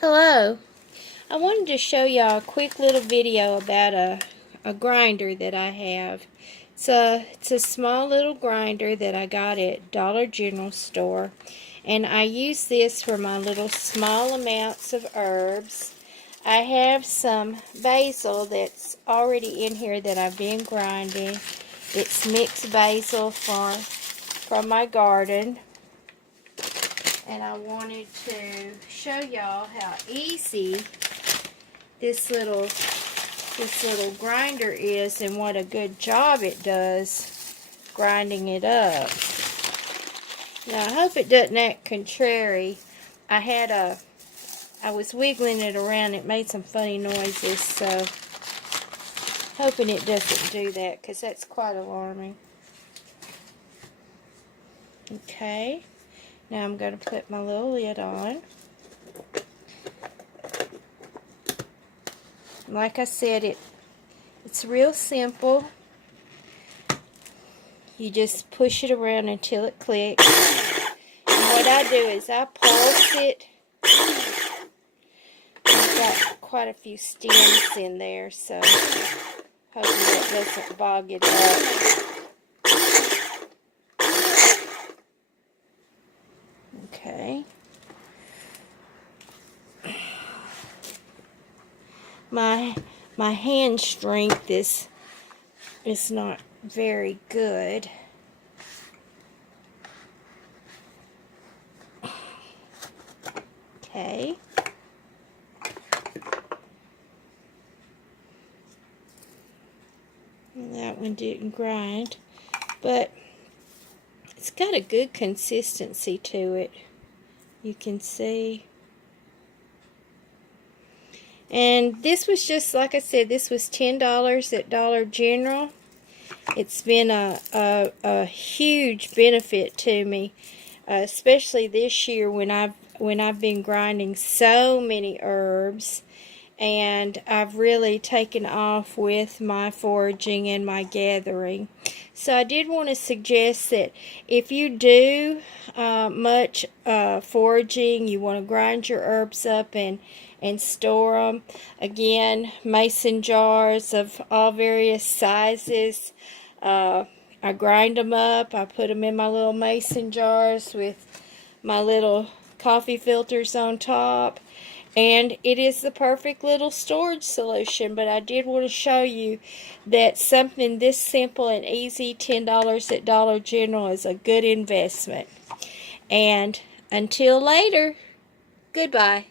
Hello. I wanted to show y'all a quick little video about a grinder that I have. It's a small little grinder that I got at Dollar General store. And I use this for my little small amounts of herbs. I have some basil that's already in here that I've been grinding. It's mixed basil from my garden. And I wanted to show y'all how easy this little grinder is and what a good job it does grinding it up. Now I hope it doesn't act contrary. I was wiggling it around, it made some funny noises, so hoping it doesn't do that because that's quite alarming. Okay. Now I'm going to put my little lid on. Like I said, it's real simple. You just push it around until it clicks. And what I do is I pulse it. I've got quite a few stems in there, so hoping it doesn't bog it up. Okay. My hand strength is not very good. Okay. And that one didn't grind, but it's got a good consistency to it. You can see. And this was just, like I said, this was $10 at Dollar General. It's been a huge benefit to me, especially this year when I've been grinding so many herbs, and I've really taken off with my foraging and my gathering. So I did want to suggest that if you do much foraging, you want to grind your herbs up and store them. Again, mason jars of all various sizes. I grind them up. I put them in my little mason jars with my little coffee filters on top. And it is the perfect little storage solution. But I did want to show you that something this simple and easy, $10 at Dollar General, is a good investment. And until later, goodbye.